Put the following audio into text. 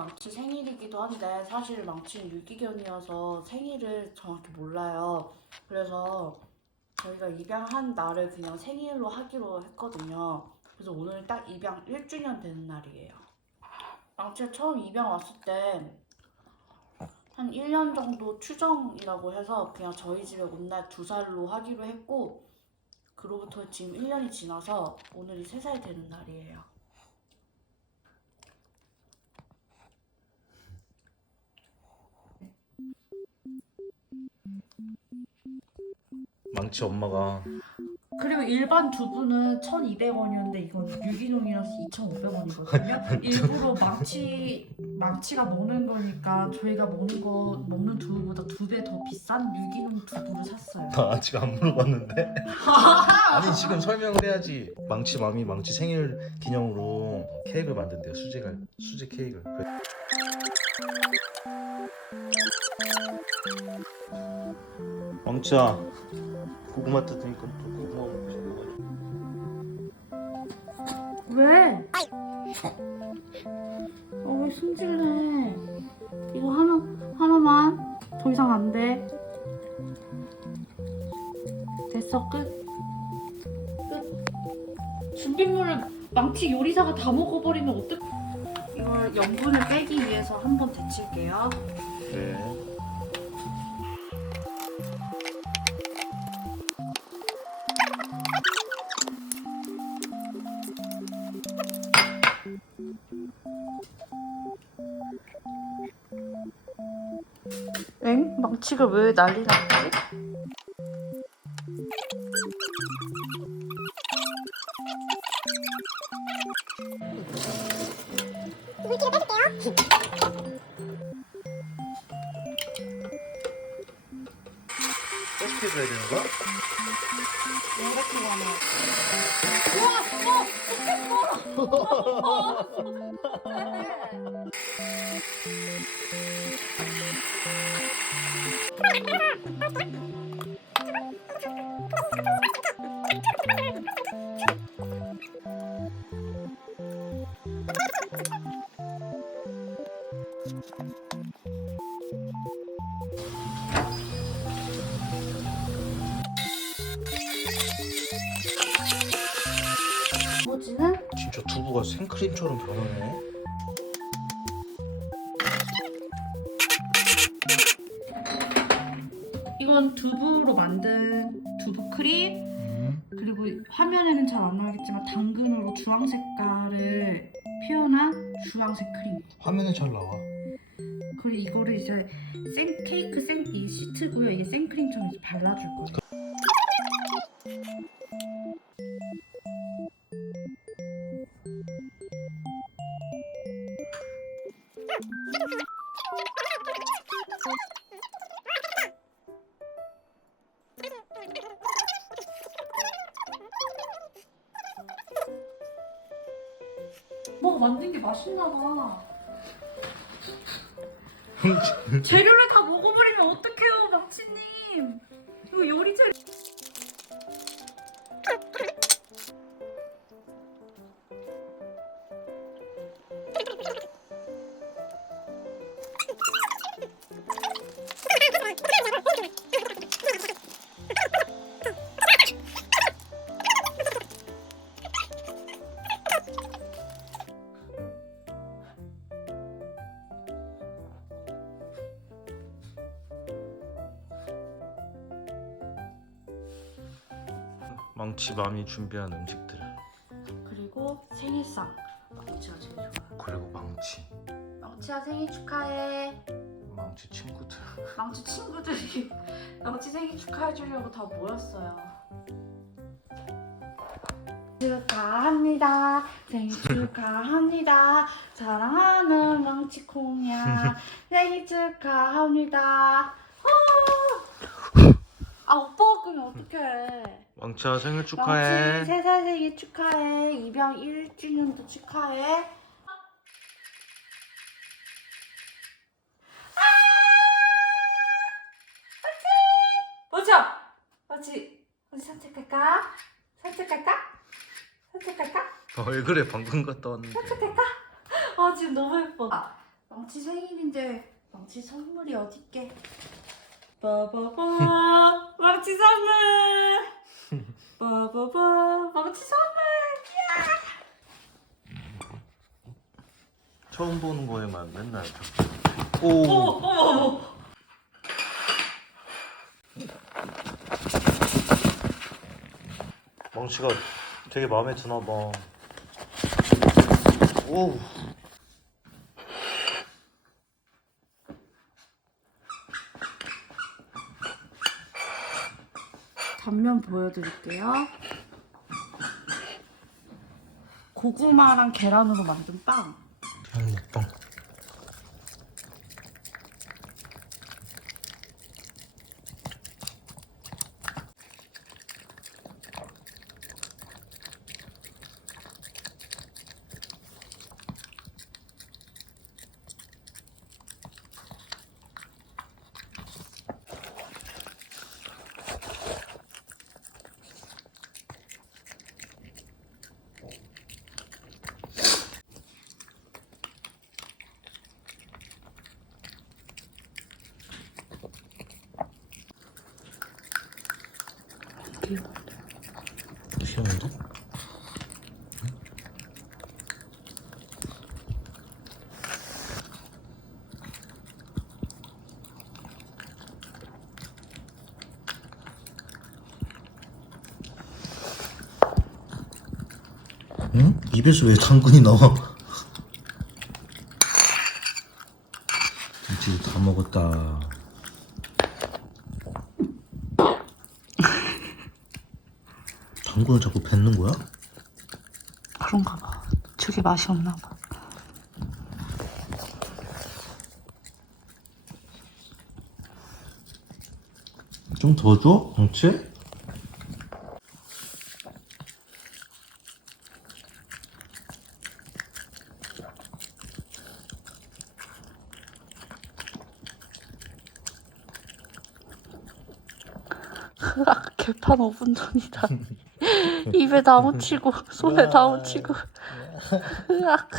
망치 생일이기도 한데 사실 망치는 유기견이어서 생일을 정확히 몰라요. 그래서 저희가 입양한 날을 그냥 생일로 하기로 했거든요. 그래서 오늘 딱 입양 1주년 되는 날이에요. 망치가 처음 입양 왔을 때 한 1년 정도 추정이라고 해서 그냥 저희 집에 온 날 두 살로 하기로 했고 그로부터 지금 1년이 지나서 오늘이 3살 되는 날이에요. 망치 엄마가 그리고 일반 두부는 1,200원이었는데 이건 유기농이라서 2,500원이거든요. 일부러 망치 망치가 먹는 거니까 저희가 먹는 거 먹는 두부보다 두 배 더 비싼 유기농 두부를 샀어요. 나 아직 안 물어봤는데 아니 지금 설명을 해야지 망치 맘이 망치 생일 기념으로 케이크를 만든대요 수제가 수제 케이크를 그래. 망치야 고구마 뜯으니까 또 고구마 먹고 싶어 왜? 어, 왜 승질내? 이거 하나, 하나만. 더 이상 안 돼. 됐어, 끝. 끝. 준비물을 망치 요리사가 다 먹어버리면 어떡... 이걸 염분을 빼기 위해서 한번 데칠게요. 네 엥? 망치가 왜 난리 났지? 어떻게 해줘야 되는 거야? 이렇게 가면 나머지는? 진짜 두부가 생크림처럼 변하네 이건 두부로 만든 두부 크림? 음. 그리고 화면에는 잘 안 나오겠지만 당근으로 주황 색깔을 표현한 주황색 크림. 화면에 잘 나와. 그리고 이거를 이제 생 케이크 생이 시트고요. 이게 생크림처럼 이제 발라줄 거예요 뭐 만든 게 맛있나 봐. 재료를 다 먹어버리면 어떡해요 망치님? 이거 요리 재료 망치 맘이 준비한 음식들 그리고 생일상. 망치가 제일 좋아 그리고 망치. 망치야 생일 축하해. 망치 친구들. 망치 친구들이 망치 생일 축하해 주려고 다 모였어요. 축하합니다. 생일 축하합니다. 사랑하는 망치콩이야. 생일 축하합니다. 후! 아 오빠가 끄면 어떡해? 망치야 생일 축하해. 3살 생일 축하해. 입양 1주년도 축하해. 어자 어지 어디 산책할까? 산책할까? 산책할까? 어, 왜 그래? 방금 갔다 왔는데. 산책할까? 아 지금 너무 예뻐. 아, 망치 생일인데 망치 선물이 어딨게? 빠바바 망치 선물. 빠바바 망치 선물. 처음 보는 거에만 맨날 오, 오 어머. 망치가 되게 마음에 드나 봐. 오. 단면 보여드릴게요. 고구마랑 계란으로 만든 빵. 귀여운데? 응? 입에서 왜 당근이 나와? 이제 다 먹었다. 당근을 자꾸 뱉는 거야? 그런가 봐. 저게 맛이 없나 봐. 좀 더 줘? 그렇지? 개판 5분 전이다. 입에 다 묻히고 손에 다 묻히고. 으악.